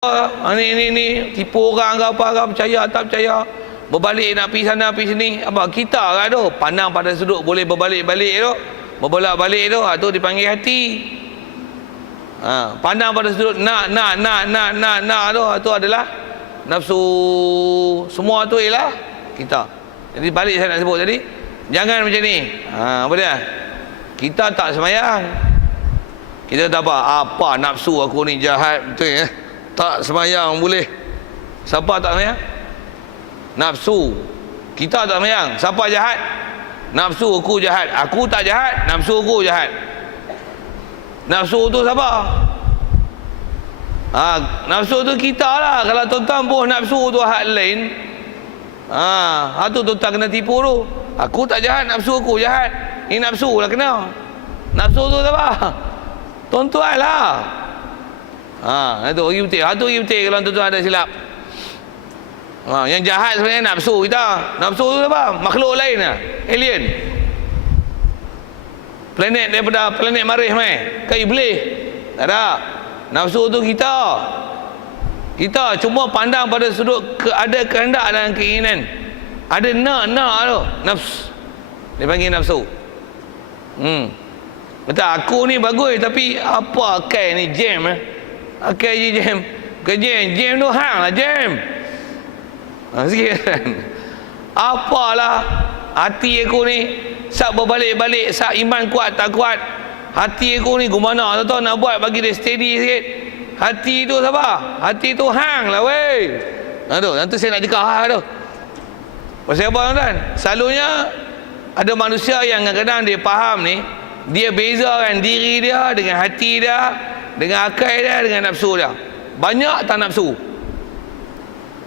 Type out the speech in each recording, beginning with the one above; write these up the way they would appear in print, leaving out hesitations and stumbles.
Ni tipu orang ke apa percaya tak percaya, berbalik nak pergi sana pergi sini. Apa kita kan tu pandang pada sudut boleh berbalik-balik tu, berbolak-balik tu, tu dipanggil hati. Pandang pada sudut nak tu adalah nafsu. Semua tu ialah kita. Jadi balik saya nak sebut tadi, jangan macam ni. Apa dia? Kita tak semayang, kita tak apa nafsu aku ni jahat betul ya. Tak semayang boleh. Siapa tak semayang? Nafsu. Kita tak semayang. Siapa jahat? Nafsu aku jahat. Aku tak jahat, nafsu aku jahat. Nafsu tu siapa? Nafsu tu kita lah. Kalau tuan-tuan pun nafsu tu hak lain, tu tuan-tuan kena tipu tu. Aku tak jahat, nafsu aku jahat. Ini nafsu lah kena. Nafsu tu siapa? Tuan-tuan lah. Itu lagi betul. Itu lagi betul kalau tuan-tuan ada silap. Yang jahat sebenarnya nafsu kita. Nafsu tu apa? Makhluk lain lah. Alien. Planet daripada planet Marikh mai. Ke iblis. Tak ada. Nafsu tu kita. Kita cuma pandang pada sudut ada kehendak dan keinginan. Ada nak tu. Nafs. Dia panggil nafsu. Betul, aku ni bagus tapi apa akal ni jam akal je jam. Bukan jam tu hang lah jam. Sikit kan. Apalah hati aku ni sak berbalik-balik, sak iman kuat tak kuat. Hati aku ni gimana tahu nak buat bagi dia steady sikit. Hati tu siapa? Hati tu hang lah weh. Nanti saya nak cakap tu. Pasal apa tuan-tuan? Selalunya ada manusia yang kadang-kadang dia faham ni, dia bezakan diri dia dengan hati dia, dengan akal dia, dengan nafsu dia. Banyak tak nafsu.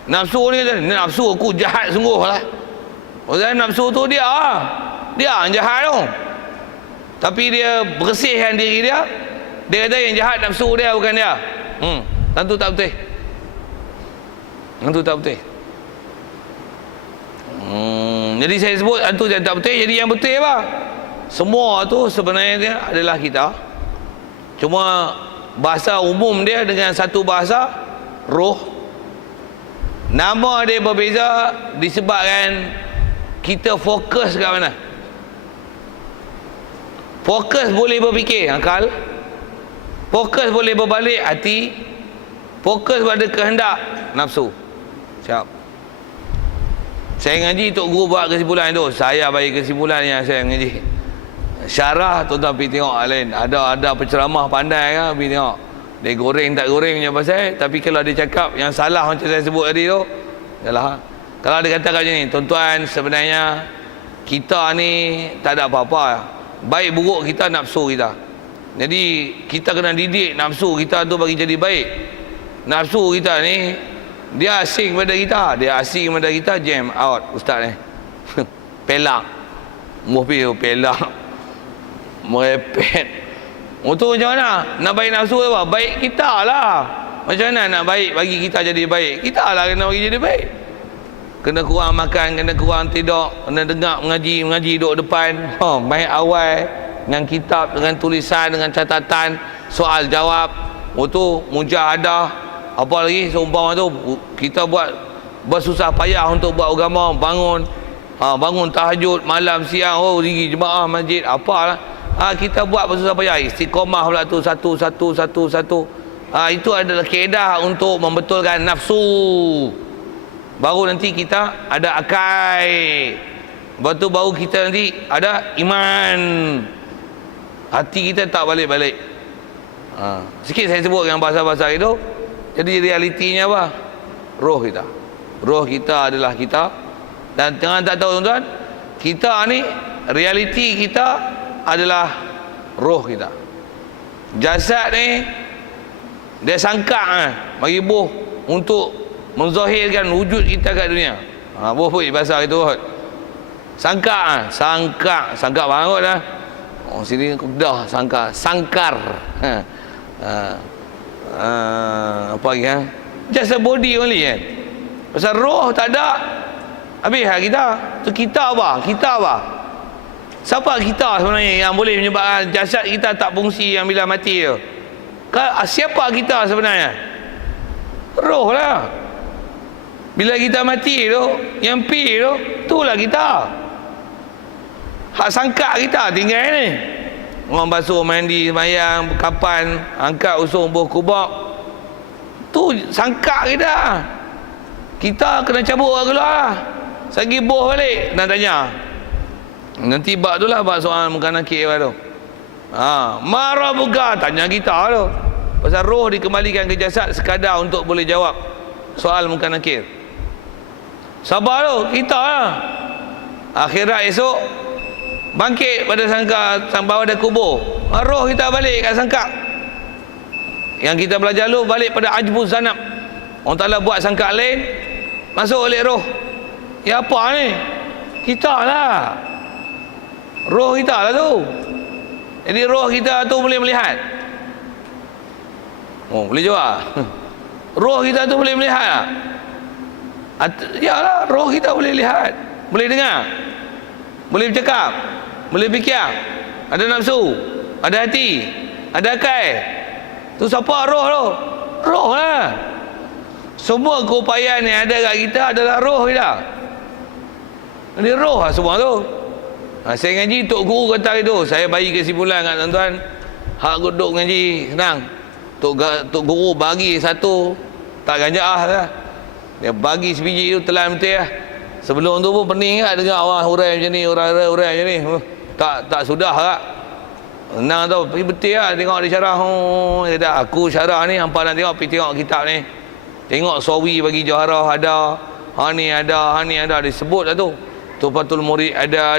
Nafsu ni nafsu aku jahat sungguh lah. Pasal nafsu tu dia yang jahat tu. Tapi dia bersihkan diri dia. Dia kata yang jahat nafsu dia bukan dia. Tentu tak betul. Tentu tak betul. Jadi saya sebut tentu tak betul. Jadi yang betul apa? Semua tu sebenarnya dia adalah kita. Cuma bahasa umum dia dengan satu bahasa roh. Nama dia berbeza disebabkan kita fokus kat mana. Fokus boleh berfikir akal, fokus boleh berbalik hati, fokus pada kehendak nafsu. Siap. Saya ngaji Tok Guru buat kesimpulan tu. Saya bagi kesimpulan yang saya ngaji. Syarah tuan-tuan pergi tengok lain. Ada penceramah pandai kan, pergi tengok. Dia goreng tak goreng punya pasal. Tapi kalau dia cakap yang salah macam saya sebut tadi tu, yalah. Kalau dia katakan macam ni, tuan-tuan sebenarnya kita ni tak ada apa-apa. Baik buruk kita nafsu kita. Jadi kita kena didik nafsu kita tu bagi jadi baik. Nafsu kita ni dia asing pada kita. Dia asing pada kita, jam out ustaz ni. Pelak. Muhbir pelak. Merepet. Untuk macam mana? Nak baik nafsu apa? Baik kita lah. Macam mana nak baik bagi kita jadi baik? Kita lah kena bagi jadi baik. Kena kurang makan, kena kurang tidur, kena dengar mengaji duduk depan. Baik awal dengan kitab, dengan tulisan, dengan catatan, soal jawab. Itu mujahadah. Apa lagi seumpama tu kita buat bersusah payah untuk buat agama, bangun tahajud malam siang, pergi jemaah masjid, apalah. Kita buat bersusah payah, istiqamah pula tu satu. Itu adalah kaedah untuk membetulkan nafsu. Baru nanti kita ada akal. Baru kita nanti ada iman. Hati kita tak balik-balik. Sikit saya sebut dengan bahasa-bahasa itu. Jadi realitinya apa? Roh kita. Roh kita adalah kita. Dan jangan tak tahu tuan-tuan, kita ni realiti kita adalah roh kita. Jasad ni dia sangka bagi buh untuk menzahirkan wujud kita kat dunia. Buh pun bahasa itu. Sangka banget dah. Sini dah sangkar. Apa lagi just a body only kan. Pasal roh tak ada. Habis kita. Tu kita apa? Siapa kita sebenarnya yang boleh menyebabkan jasad kita tak fungsi yang bila mati tu? Siapa kita sebenarnya? roh lah. Bila kita mati tu, yang pi tu, itulah kita. Hak sangka kita tinggal ni. Orang basuh, mandi, sembahyang, kapan, angkat usung buah kubak. Tu sangka kita. Kita kena cabut keluar. Sagi buah balik, nak tanya. Nanti bab tu lah, bab soal muka nakir tu. Marah buka, tanya kita tu. Pasal roh dikembalikan ke jasad sekadar untuk boleh jawab soal muka nakir. Sabar tu, kita lah. Akhirat esok, bangkit pada sangka bawah ada kubur. Roh kita balik kat sangka. Yang kita belajar dulu balik pada ajbuz zanab. Orang Ta'ala buat sangka lain, masuk balik roh. Ya apa ni? Kita lah. Roh kita lah tu. Jadi roh kita tu boleh melihat. Oh, boleh jawab. Roh kita tu boleh melihat. Ya lah, roh kita boleh lihat, boleh dengar, boleh bercakap, boleh fikir. Ada nafsu, ada hati, ada akal. Tu siapa roh tu? Roh lah. Semua keupayaan yang ada kat kita adalah roh kita. Ini roh lah semua tu. Saya ngaji, Tok Guru kata itu. Saya bagi kesimpulan kat tuan-tuan. Hak duduk ngaji senang. Tok Guru bagi satu, tak ganjah lah. Dia bagi sebiji tu telan betul lah. Sebelum tu pun pening tak dengar orang hurai macam ni, orang macam ni. Tak sudah tak. Senang tau, pergi betul lah tengok dia syarah. Dia kata, aku syarah ni, hampa nak tengok, pergi tengok kitab ni. Tengok Sawi bagi Jaharah ada, ni ada, disebut lah tu. Tuhfatul Murid ada.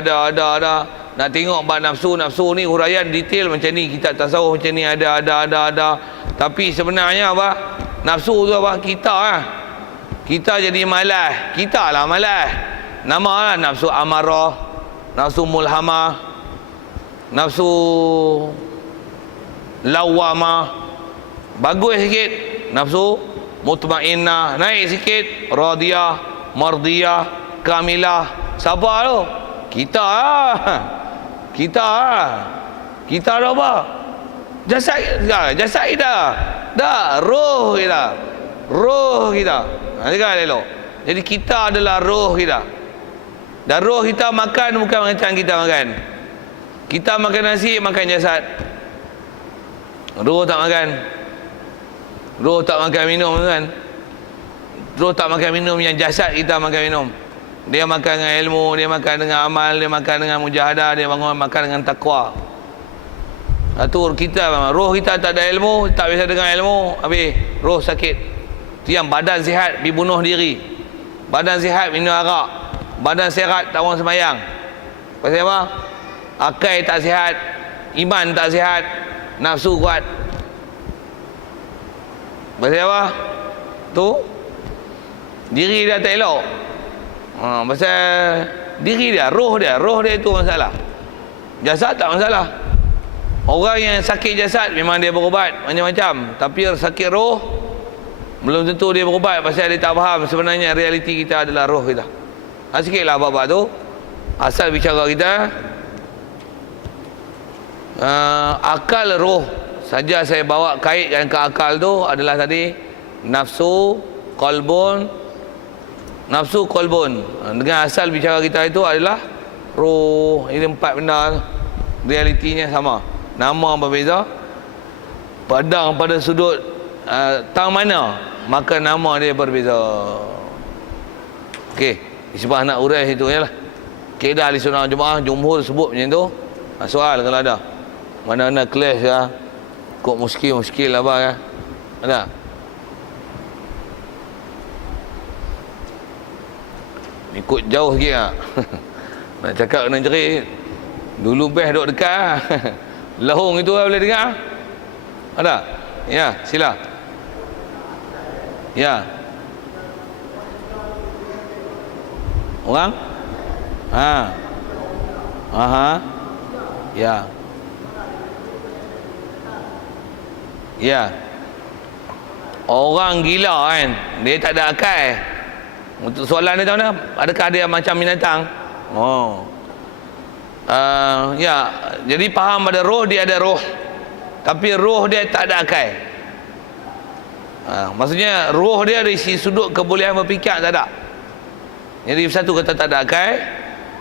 Nak tengok bab nafsu ni huraian detail macam ni, kitab tasawuf macam ni ada. Tapi sebenarnya apa? Nafsu tu apa? Kita lah. Kita jadi malas. Kita lah malas. Nama lah nafsu amarah, nafsu mulhamah, nafsu lawamah. Bagus sikit. Nafsu mutmainnah. Naik sikit. Radiyah, mardiyah, kamilah. Siapa tu? Kita lah. Kita ada apa? Jasad kita. Dah, roh kita. Dengar elok. Jadi kita adalah roh kita. Dan roh kita makan bukan macam kita makan. Kita makan nasi, makan jasad. Roh tak makan. Roh tak makan minum kan. Roh tak makan minum, yang jasad kita makan minum. Dia makan dengan ilmu, dia makan dengan amal, dia makan dengan mujahadah, dia makan dengan takwa. Itu kita, roh kita tak ada ilmu, tak biasa dengan ilmu, habis roh sakit. Itu yang badan sihat pergi bunuh diri, badan sihat minum arak, badan sihat tak orang sembahyang. Pasal apa? Akal tak sihat, iman tak sihat, nafsu kuat. Pasal apa? Tu diri dia tak elok. Pasal diri dia, roh dia itu masalah. Jasad tak masalah. Orang yang sakit jasad memang dia berubat macam-macam, tapi sakit roh belum tentu dia berubat, pasal dia tak faham sebenarnya realiti kita adalah roh kita. Sikitlah bab-bab tu. Asal bicara kita akal roh saja saya bawa kaitkan ke akal tu adalah tadi nafsu, qalbun. Nafsu, qalbun. Dengan asal bicara kita itu adalah roh. Ini 4 benda. Realitinya sama. Nama berbeza. Padang pada sudut tang mana, maka nama dia berbeza. Okey, isbah nak urai situ je lah. Kaedah ahli sunnah jemaah jumhur sebut macam tu. Soal kalau ada. Mana-mana kelas ya. Kok muskil apa ya? Ada? Ikut jauh sikit tak? Nak cakap kena jerit. Dulu best duduk dekat. Lahung itu boleh dengar? Ada? Ya, sila. Ya. Orang? Aha. Ya. Ya. Orang gila kan, dia tak ada akal. Untuk soalan dia tahu tak? Adakah dia macam binatang? Ya, jadi faham pada roh, dia ada roh. Tapi roh dia tak ada akal. Maksudnya roh dia dari sudut kebolehan berfikir tak ada. Jadi satu kata tak ada akal,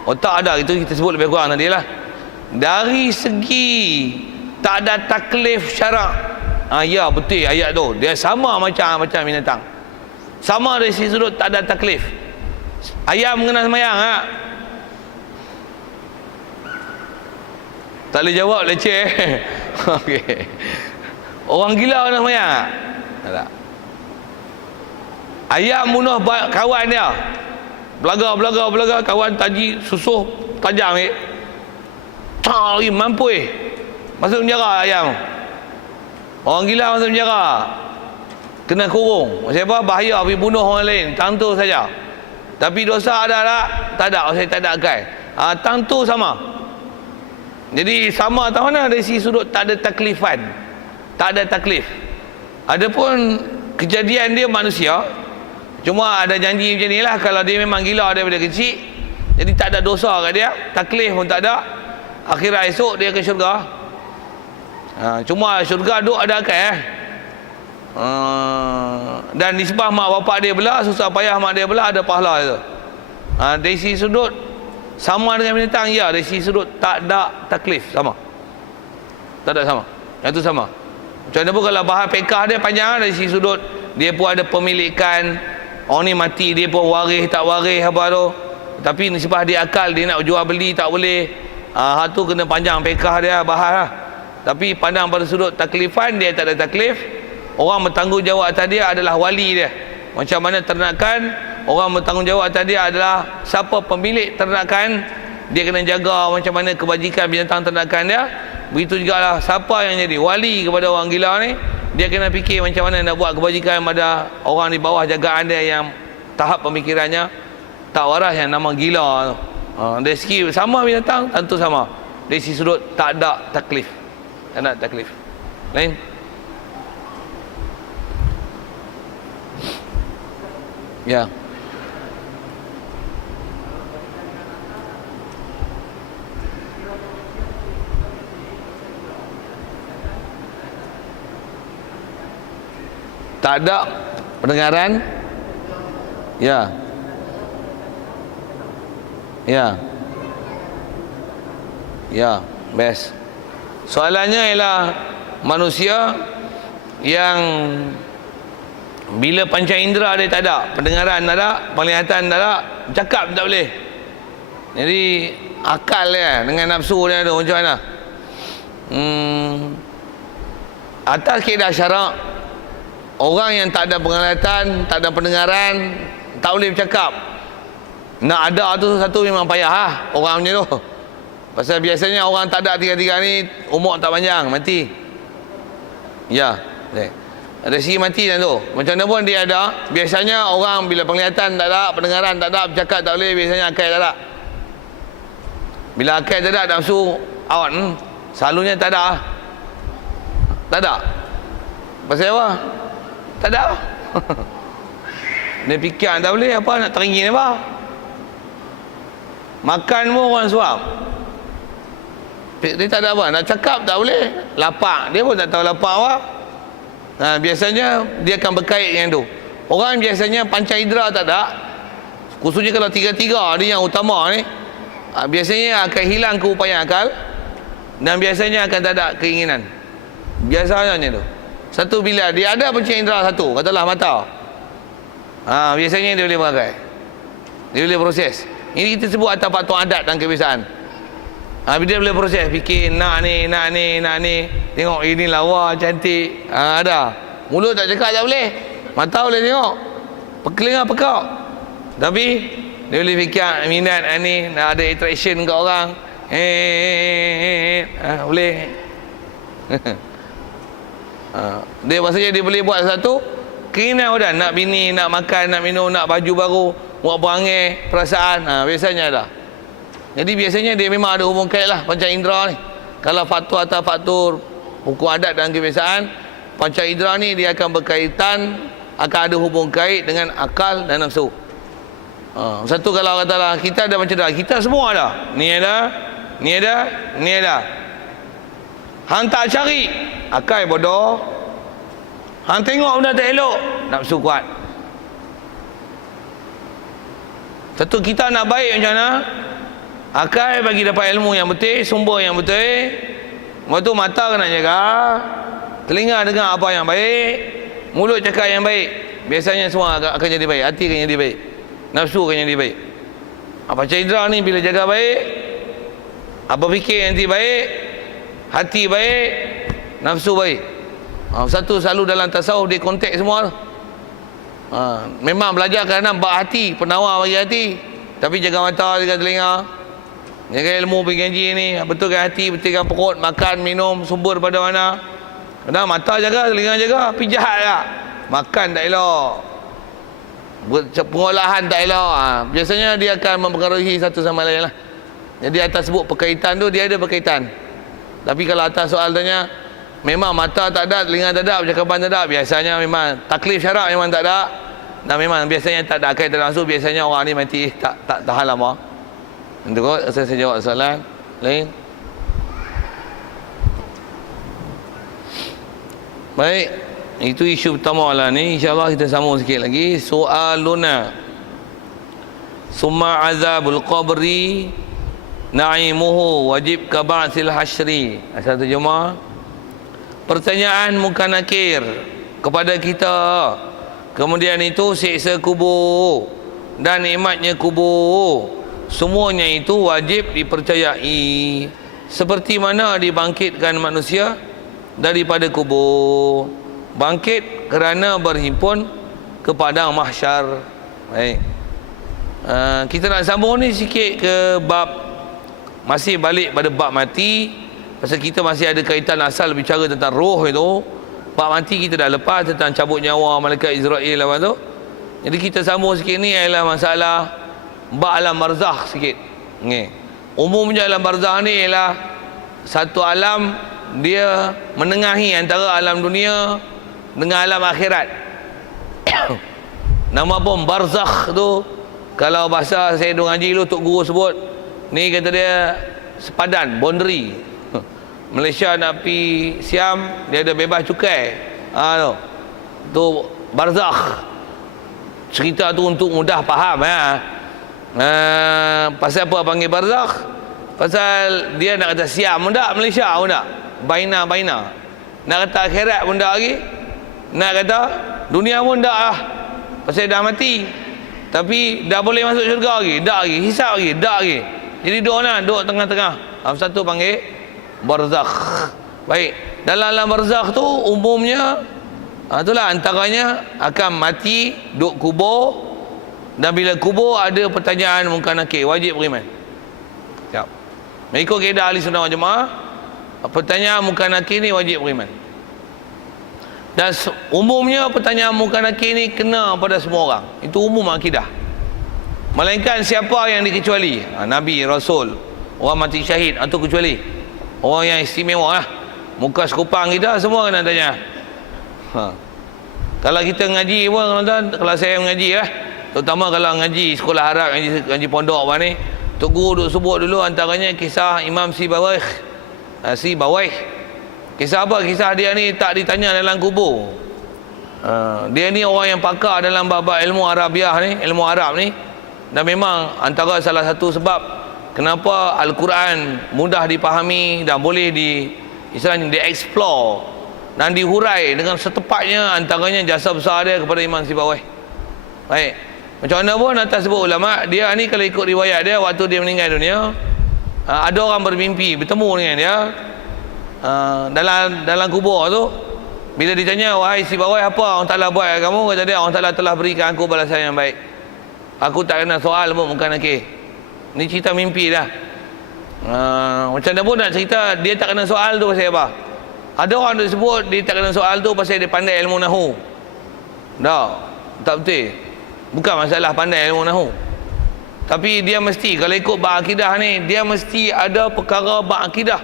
otak ada, itu kita sebut lebih kurang tadi lah. Dari segi tak ada taklif syarak, ya betul ayat tu, dia sama macam binatang. Sama dari segi sudut tak ada taklif. Ayam kena semayang tak boleh jawab, leceh. Okey. Orang gila kena semayang tak? Ayam bunuh kawan dia, belaga, kawan taji susuh tajam cari mampu masuk penjara ayam. Orang gila masuk penjara, kena kurung. Siapa bahaya pergi bunuh orang lain, tentu saja. Tapi dosa ada tak? Tak ada. Saya tak ada akal. Tentu sama. Jadi sama tahu mana dari sisi sudut tak ada taklifan, tak ada taklif. Adapun kejadian dia manusia, cuma ada janji macam ni lah, kalau dia memang gila daripada kecil, jadi tak ada dosa kat dia, taklif pun tak ada, akhirat esok dia ke syurga. Cuma syurga duk ada akal dan nisbah mak bapak dia belah, susah payah mak dia belah, ada pahala itu. Dari sisi sudut sama dengan binatang, ya. Dari sisi sudut tak ada taklif, sama, tak ada, sama, yang tu sama. Macam mana pun kalau bahas pekah dia panjang, dari sisi sudut dia pun ada pemilikan. Orang ni mati dia pun waris tak waris apa tu, tapi nisbah dia akal, dia nak jual beli tak boleh. Hak tu kena panjang pekah dia bahas lah. Tapi pandang pada sudut taklifan, dia tak ada taklif. Orang bertanggungjawab atas dia adalah wali dia. Macam mana ternakan, orang bertanggungjawab atas dia adalah siapa pemilik ternakan, dia kena jaga macam mana kebajikan binatang ternakan dia. Begitu juga lah siapa yang jadi wali kepada orang gila ni, dia kena fikir macam mana nak buat kebajikan pada orang di bawah jagaan dia yang tahap pemikirannya tak waras, yang nama gila tu. Dari segi sama binatang, tentu sama. Dari segi sudut tak ada taklif, tak ada taklif. Lain. Ya. Tak ada pendengaran. Ya. Ya. Ya, best. Soalannya ialah manusia yang bila panca indera dia tak ada, pendengaran tak ada, penglihatan tak ada, cakap tak boleh. Jadi akal dia dengan nafsu dia tu macam mana? Atas kaedah syarak, orang yang tak ada penglihatan, tak ada pendengaran, tak boleh bercakap. Nak ada tu satu memang payah lah orang macam tu. Pasal biasanya orang tak ada tiga-tiga ni umur tak panjang, mati. Ya, ada segi mati dan tu. Macam mana pun dia ada. Biasanya orang bila penglihatan tak ada, pendengaran tak ada, bercakap tak boleh, biasanya akal tak ada. Bila akal tak ada, nafsu out. Selalunya tak ada. Tak ada. Pasal apa? Tak ada. Dia fikir tak boleh, apa nak teringin apa? Makan pun orang suap. Dia tak ada apa, nak cakap tak boleh. Lapar, dia pun tak tahu lapar apa. Biasanya dia akan berkait dengan tu. Orang biasanya panca indera tak ada, khususnya kalau tiga-tiga ni yang utama ni, biasanya akan hilang keupayaan akal dan biasanya akan tak ada keinginan. Biasanya tu. Satu bila dia ada panca indera satu, katalah mata, biasanya dia boleh berakai, dia boleh proses. Ini kita sebut atas patuh adat dan kebiasaan. Dia boleh proses, fikir nak ni, tengok ini lawa cantik, ada. Mulut tak cakap tak boleh, mata boleh tengok, telinga pekak, tapi dia boleh fikir minat ni, nak ada attraction kat orang, boleh. Dia maksudnya dia boleh buat satu keinginan dah, nak bini, nak makan, nak minum, nak baju baru, buat perangai, perasaan, biasanya ada. Jadi biasanya dia memang ada hubung kait lah panca indera ni. Kalau fatwa atau faktor hukum adat dan kebiasaan, panca indera ni dia akan berkaitan, akan ada hubung kait dengan akal dan nafsu. Satu kalau katalah kita ada panca indera, kita semua ada. Ni ada, ni ada, ni ada. Hang tak cari, akal bodoh. Hang tengok benda tak elok, nafsu kuat. Satu, kita nak baik macam mana? Akal bagi dapat ilmu yang betul, sumber yang betul. Lepas tu mata kena jaga, telinga dengar apa yang baik, mulut cakap yang baik. Biasanya semua akan jadi baik, hati akan jadi baik, nafsu akan jadi baik. Apa cedera ni bila jaga baik, apa fikir nanti baik, hati baik, nafsu baik. Satu selalu dalam tasawuf dia konteks semua. Memang belajar kerana bak hati, penawar bagi hati. Tapi jaga mata, jaga telinga, jaga ilmu pergi ngaji ni, betulkan hati, betulkan perut, makan, minum, sumber pada mana. Kadang mata jaga, telinga jaga, tapi jahat tak. Makan tak elok, pengolahan tak elok. Biasanya dia akan mempengaruhi satu sama lain lah. Jadi atas sebut perkaitan tu, dia ada perkaitan. Tapi kalau atas soal tanya, memang mata tak ada, telinga tak ada, percakapan tak ada, biasanya memang taklif syarak memang tak ada. Dan memang biasanya tak ada kaitan langsung. Biasanya orang ni mati tak tahan lama. Untuk kot saya jawab soalan lain. Baik, itu isu pertama lah ni. InsyaAllah kita sambung sikit lagi. Soaluna summa azabul qabri na'imuhu wajib ka ba'sil hasyri. Satu jemaah. Pertanyaan muka nakir kepada kita, kemudian itu siksa kubur dan nikmatnya kubur, semuanya itu wajib dipercayai. Seperti mana dibangkitkan manusia daripada kubur, bangkit kerana berhimpun ke padang mahsyar. Baik, kita nak sambung ni sikit ke bab, masih balik pada bab mati. Pasal kita masih ada kaitan asal bicara tentang roh itu. Bab mati kita dah lepas tentang cabut nyawa malaikat Israel apa tu. Jadi kita sambung sikit ni ialah masalah bab alam barzakh sikit. Ni. Umumnya alam barzakh ni ialah satu alam, dia menengahi antara alam dunia dengan alam akhirat. Nama pun barzakh tu, kalau bahasa saya duk ngaji dulu Tok Guru sebut, ni kata dia sepadan, boundary. Malaysia nak pergi Siam, dia ada bebas cukai. Tu barzakh. Cerita tu untuk mudah faham ya. Pasal apa panggil barzakh? Pasal dia nak kata Siam pun tak, Malaysia pun tak. Baina. Nak kata akhirat pun tak lagi. Nak kata dunia pun tak lah. Pasal dah mati. Tapi dah boleh masuk syurga lagi, tak lagi. Hisap lagi, tak lagi. Jadi duduk mana? Duduk tengah-tengah. Satu panggil barzakh. Baik, dalam alam barzakh tu umumnya itulah antaranya akan mati, duk kubur, dan bila kubur ada pertanyaan munkar nakir, wajib beriman. Siap. Mengikut kaedah ahli sunnah wal jemaah, pertanyaan munkar nakir ni wajib beriman. Dan umumnya pertanyaan munkar nakir ni kena pada semua orang. Itu umum akidah. Melainkan siapa yang dikecuali? Nabi, Rasul, orang mati syahid, atau kecuali orang yang istimewa lah. Muka sekupang kita semua kena tanya. Kalau kita ngaji pun tuan-tuan, kalau saya mengaji lah, terutama kalau ngaji sekolah Arab, ngaji pondok apa ni, Tok Guru duk sebut dulu antaranya kisah Imam Sibawaih. Kisah apa? Kisah dia ni tak ditanya dalam kubur. Dia ni orang yang pakar dalam bab ilmu Arabiah ni, ilmu Arab ni. Dan memang antara salah satu sebab kenapa Al-Quran mudah dipahami dan boleh dieksplor dan dihurai dengan setepatnya, antaranya jasa besar dia kepada Imam Sibawaih. Baik, macam mana pun atas sebut ulama, dia ni kalau ikut riwayat dia, waktu dia meninggal dunia, ada orang bermimpi bertemu dengan dia dalam kubur tu. Bila ditanya, wahai Sibawaih, apa Allah Ta'ala buat kat kamu? Kata dia, Allah Ta'ala telah berikan aku balasan yang baik. Aku tak kena soal pun muka nakir. Ni cerita mimpi dah. Macam mana pun nak cerita, dia tak kena soal tu pasal apa? Ada orang yang sebut dia tak kena soal tu pasal dia pandai ilmu nahu. Tak betul. Bukan masalah pandai ilmu nahu. Tapi dia mesti, kalau ikut bab akidah ni, dia mesti ada perkara bab akidah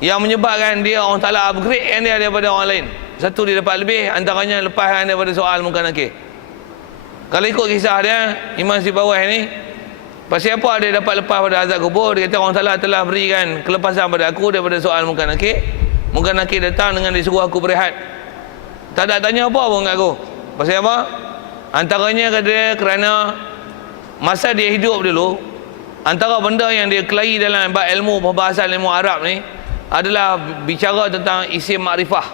yang menyebabkan dia Allah Ta'ala upgrade dia daripada orang lain. Satu, dia dapat lebih, antaranya lepaskan daripada soal muka nakir. Kalau ikut kisah dia, Imam Sibawaih ni, pasal apa dia dapat lepas pada azab kubur? Dia kata Allah Ta'ala telah berikan kelepasan pada aku daripada soal munkar nakir. Munkar nakir datang dengan disuruh aku berehat. Tak ada tanya apa pun kat aku. Pasal apa? Antaranya kata kerana masa dia hidup dulu, antara benda yang dia kelahi dalam ilmu perbahasan ilmu Arab ni adalah bicara tentang isim makrifah,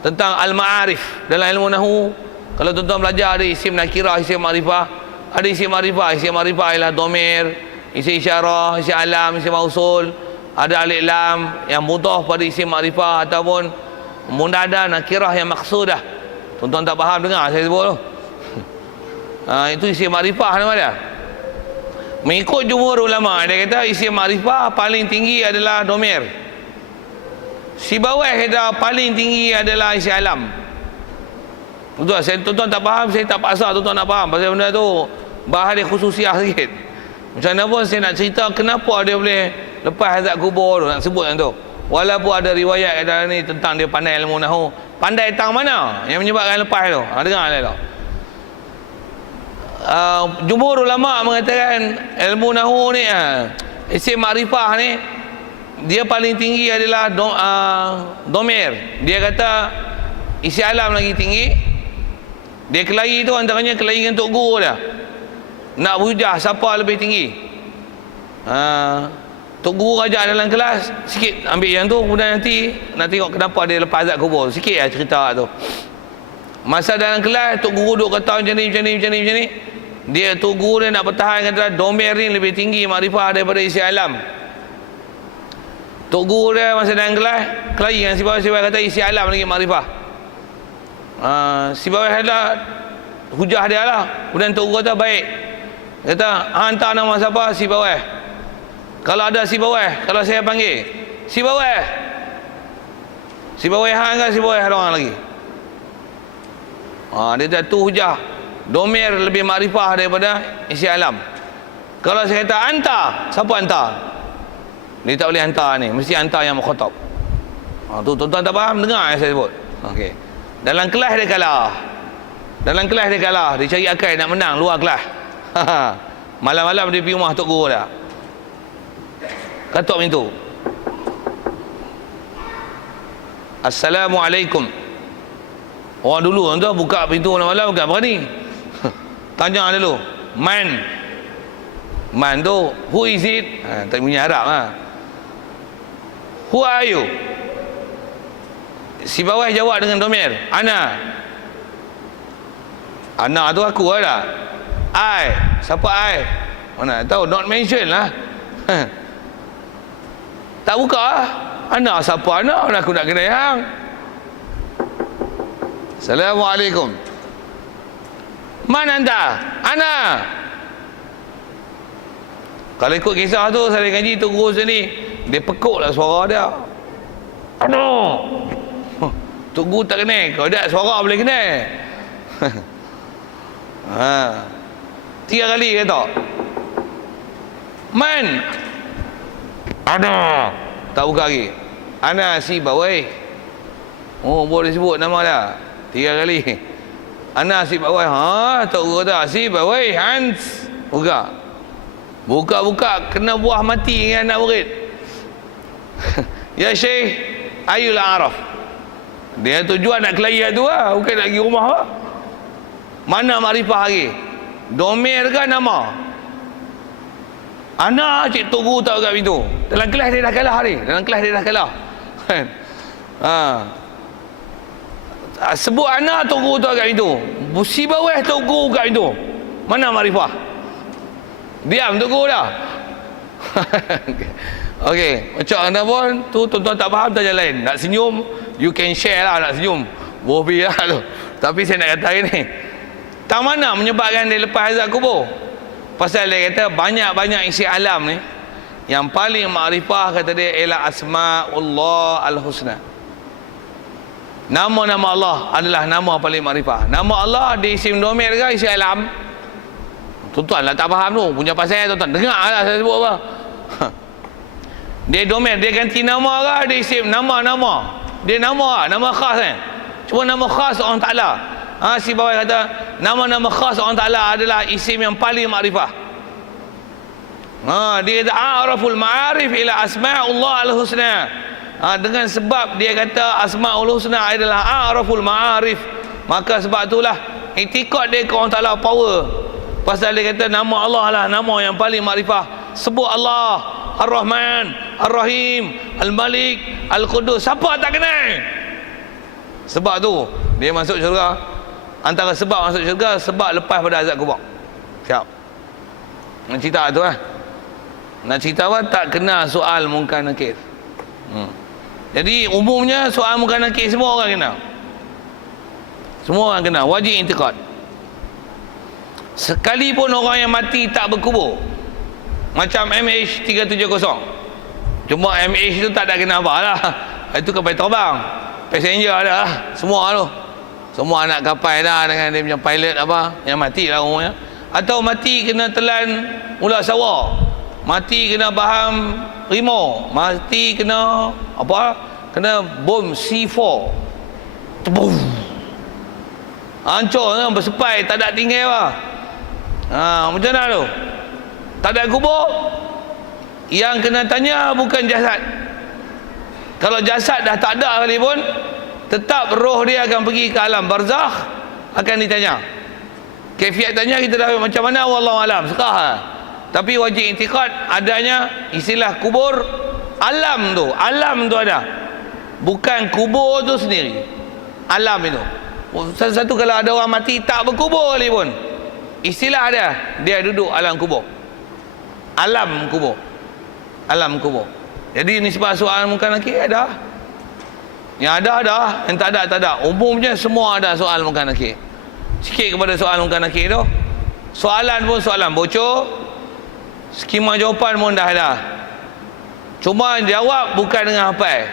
tentang al-ma'arif. Dalam ilmu nahwu, kalau tuan-tuan belajar ada isim nakirah, isim makrifah, ada isim makrifah. Isim makrifah ialah domir, isim isyarah, isim alam, isim mausul, ada alif lam yang mudah pada isim makrifah ataupun munada nakirah yang maksudah. Tuan-tuan tak faham, dengar saya sebut tu. Itu isim makrifah nama dia. Mengikut jumhur ulama, dia kata isim makrifah paling tinggi adalah domir. Si bawah kata paling tinggi adalah isim alam. Betul, saya tuan-tuan tak faham, saya tak paksa tuan-tuan nak faham pasal benda tu bahas dia khususiah sikit. Macam mana pun saya nak cerita kenapa dia boleh lepas azab kubur tu, nak sebut yang tu. Walaupun ada riwayat kata ni tentang dia pandai ilmu nahwu. Pandai tang mana yang menyebabkan lepas tu? Dengar lah tu. Jumhur ulama mengatakan ilmu nahwu ni isim makrifah ni dia paling tinggi adalah domir. Dia kata isi alam lagi tinggi. Dia kelahi tu antaranya kelahi dengan Tok Guru dia. Nak berhujah siapa lebih tinggi. Tok Guru ajak dalam kelas, sikit ambil yang tu, kemudian nanti nak tengok kenapa dia lepas azab kubur. Sikit lah cerita tu. Masa dalam kelas Tok Guru duk kata macam ni. Dia Tok Guru dia nak pertahankan kata domir ni lebih tinggi makrifah daripada isi alam. Tok Guru dia masa dalam kelas kelahi dengan si bawah kata isi alam lagi makrifah. Si bawah ada hujah dia lah. Kemudian Tok Guru kata baik. Kata hantar nama siapa? Si bawah. Kalau ada si bawah, kalau saya panggil si bawah, si bawah hang kan si bawah ada orang lagi. Dia kata tu hujah domir lebih makrifah daripada isi alam. Kalau saya kata hantar, siapa hantar? Dia tak boleh hantar ni, mesti hantar yang mukhatab. Tu tuan-tuan tak faham, dengar yang saya sebut. Okey. Dalam kelas dia kalah. Dia cari akal nak menang luar kelas. Malam-malam dia pergi rumah Tok Guru dah. Ketuk pintu. Assalamualaikum. Orang dulu tu buka pintu malam-malam bukan berani. Tanya dulu, man tu, who is it? Tak punya Arab lah. Who are you? Si bawah jawab dengan domir, ana tu aku lah. I, siapa I? Mana tahu, not mention lah. Tak buka lah. Ana siapa ana? Aku nak kena hang. Assalamualaikum. Mana anda? Ana. Kalau ikut kisah tu saya kaji Tok Guru sini, dia pekuklah suara dia. Ana. Tok Guru tak kena. Kalau tak suara boleh kena. 3 kali kata. Man. Ana. Tak buka lagi. Ana si bawah. Boleh sebut nama dia 3 kali. Ana si bawah. Tak guru tak. Si bawah. Hans. Buka. Kena buah mati dengan anak murid. Ya Syekh, ayul araf. Dia tujuan nak kelahi tu lah. Bukan nak pergi rumah lah. Mana makrifah lagi? Domir ke nama? Anak Cik Tok Guru tak kat pintu. Dalam kelas dia dah kalah. Sebut anak Tok Guru tak kat pintu. Si bawah Tok Guru kat pintu. Mana makrifah? Diam Tok Guru dah. Okey, macam mana pun tu tuan-tuan tak faham tanya lain. Nak senyum, you can share lah nak senyum. Bobi lah tu. Tapi saya nak kata hari ni, tak mana menyebabkan dia lepas azab kubur. Pasal dia kata banyak-banyak isi alam ni yang paling makrifah kata dia ialah asma'ullah al-husna. Nama-nama Allah adalah nama paling makrifah. Nama Allah di isim domir ke isi alam? Tuan-tuan lah tak faham tu. Punya pasal tuan-tuan. Dengar lah saya sebut apa. Dia domir, dia ganti nama ke dia isim nama-nama. Dia nama lah, nama khas kan. Cuma nama khas Allah Ta'ala. Si bawah kata nama-nama khas Allah Ta'ala adalah isim yang paling makrifah. Dia kata a'raful ma'arif ila asma'ullah al-husna. Dengan sebab dia kata Asmaul Husna adalah a'raful ma'arif, maka sebab itulah iktikad dia ke Allah Ta'ala power. Pasal dia kata nama Allah lah nama yang paling makrifah. Sebut Allah Ar-Rahman, Ar-Rahim, Al-Malik, Al-Qudus, siapa tak kenal? Sebab tu dia masuk syurga. Antara sebab masuk syurga, sebab lepas pada azab kubur. Siap. Nak cerita tu lah. Nak cerita apa? Tak kena soal Munkar Nakir. Jadi umumnya soal Munkar Nakir semua orang kena. Semua orang kena. Wajib intikad. Sekalipun orang yang mati tak berkubur, macam MH370, cuma MH tu tak ada kena apa lah, itu kapal terbang, passenger ada lah, semua tu, semua anak kapal dah dengan dia punya pilot apa yang mati lah umumnya. Atau mati kena telan ular sawah, mati kena baham rimau, mati kena apa, kena bom C4 tebum, hancur kan, bersepai, tak ada tinggal lah. Macam mana tu? Tak ada kubur. Yang kena tanya bukan jasad. Kalau jasad dah tak ada sekalipun, tetap roh dia akan pergi ke alam barzakh, akan ditanya. Kaifiat tanya kita dah macam mana, wallahu alam, sekah. Tapi wajib intikad adanya istilah kubur. Alam tu ada, bukan kubur tu sendiri. Alam itu. Satu-satu kalau ada orang mati tak berkubur sekalipun, istilah dia duduk alam kubur. Alam kubur. Alam kubur. Jadi nisbah soal Munkar Nakir ada. Yang ada, yang tak ada. Umumnya semua ada soal Munkar Nakir. Sikit kepada soal Munkar Nakir tu. Soalan pun soalan bocor. Skema jawapan pun dah ada. Cuma jawab bukan dengan hafal.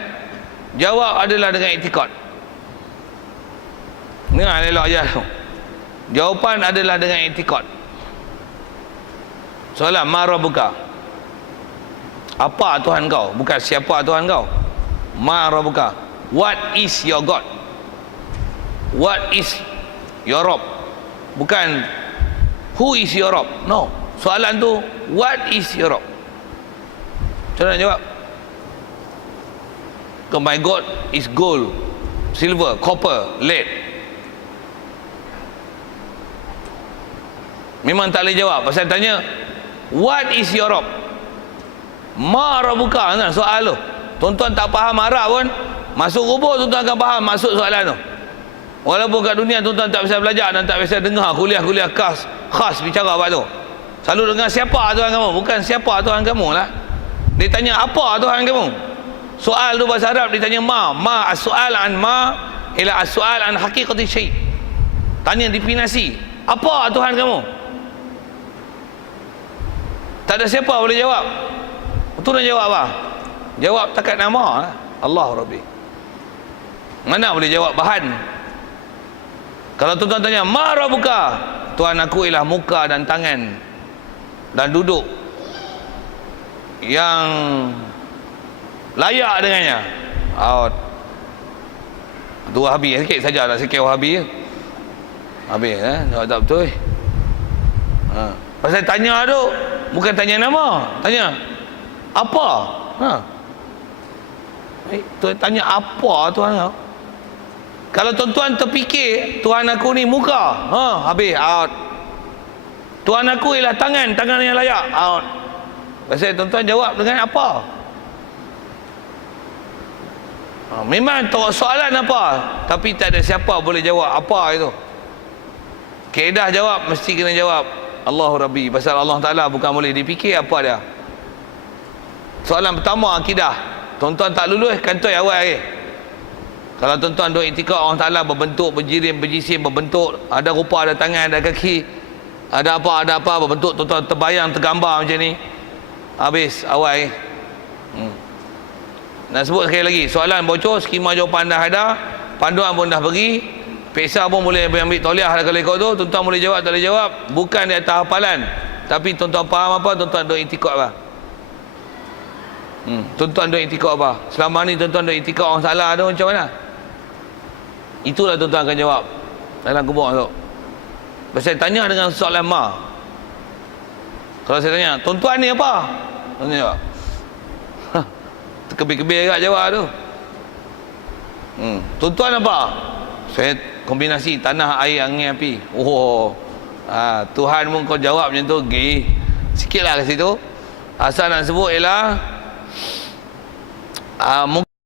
Jawab adalah dengan iktikad. Dengar elok aja tu. Jawapan adalah dengan iktikad. Soalan, ma rabbuka? Apa Tuhan kau? Bukan siapa Tuhan kau. Ma rabbuka? What is your God? What is your Rabb? Bukan who is your Rabb? No. Soalan tu, what is your Rabb? Macam mana jawab? My God is gold, silver, copper, lead. Memang tak boleh jawab. Pasal tanya, what is your Rabb? Ma rabbuka, kan soal tu. Tuan-tuan tak faham Arab pun, masuk kubur tuan-tuan akan faham maksud soalan tu. Walaupun kat dunia tuan-tuan tak bisa belajar dan tak bisa dengar kuliah-kuliah khas bicara apa tu. Selalu dengar siapa Tuhan kamu, bukan siapa Tuhan kamu lah. Dia tanya apa Tuhan kamu. Soal tu bahasa Arab ditanya ma as-soal an ma ila as-soal an haqiqati syai'. Tanya definisi, apa Tuhan kamu? Tak ada siapa boleh jawab. Tu nak jawab apa? Jawab takat nama Allah Rabbi. Mana boleh jawab bahan? Kalau tuan-tuan tanya ma rabbuka, Tuhan aku ialah muka dan tangan dan duduk yang layak dengannya. Tu Wahabi sikit saja lah, sikit Wahabi habis jawab tak betul. Pasal tanya tu bukan tanya nama, tanya apa. Tuan tanya apa Tuhan kau. Kalau tuan-tuan terfikir Tuhan aku ni muka, habis out. Tuhan aku ialah tangan yang layak, out. Pasal tuan-tuan jawab dengan apa? Memang soalan apa, tapi tak ada siapa boleh jawab apa itu. Kaedah jawab mesti kena jawab Allahu Rabbi. Pasal Allah Ta'ala bukan boleh dipikir apa dia. Soalan pertama akidah. Tuan-tuan tak lulus kantoi awal lagi. Kalau tuan-tuan duk iktikad Allah Ta'ala berbentuk, berjirim, berjisim, berbentuk, ada rupa, ada tangan, ada kaki, ada apa berbentuk, tuan-tuan terbayang, tergambar macam ni, habis awal lagi. Nak sebut sekali lagi, soalan bocor, skema jawapan dah ada, panduan pun dah pergi, peksa pun boleh ambil tauliah kalau ikut tu. Tuan-tuan boleh jawab, tak boleh jawab, bukan di atas hafalan, tapi tuan-tuan faham apa, tuan-tuan duk iktikad apa. Tuan-tuan duk iktikad apa? Selama ni tuan-tuan duk iktikad orang salah tu macam mana? Itulah tuan-tuan akan jawab dalam kubur tu. Pasal tanya dengan soalan ma. Kalau saya tanya, tuan-tuan ni apa? Tuan-tuan jawab, Terkebir-kebir kat jawab tu. Tuan-tuan apa? Saya kombinasi tanah, air, angin, api. Tuhan pun kau jawab macam tu, sikitlah ke situ. Asal nak sebut ialah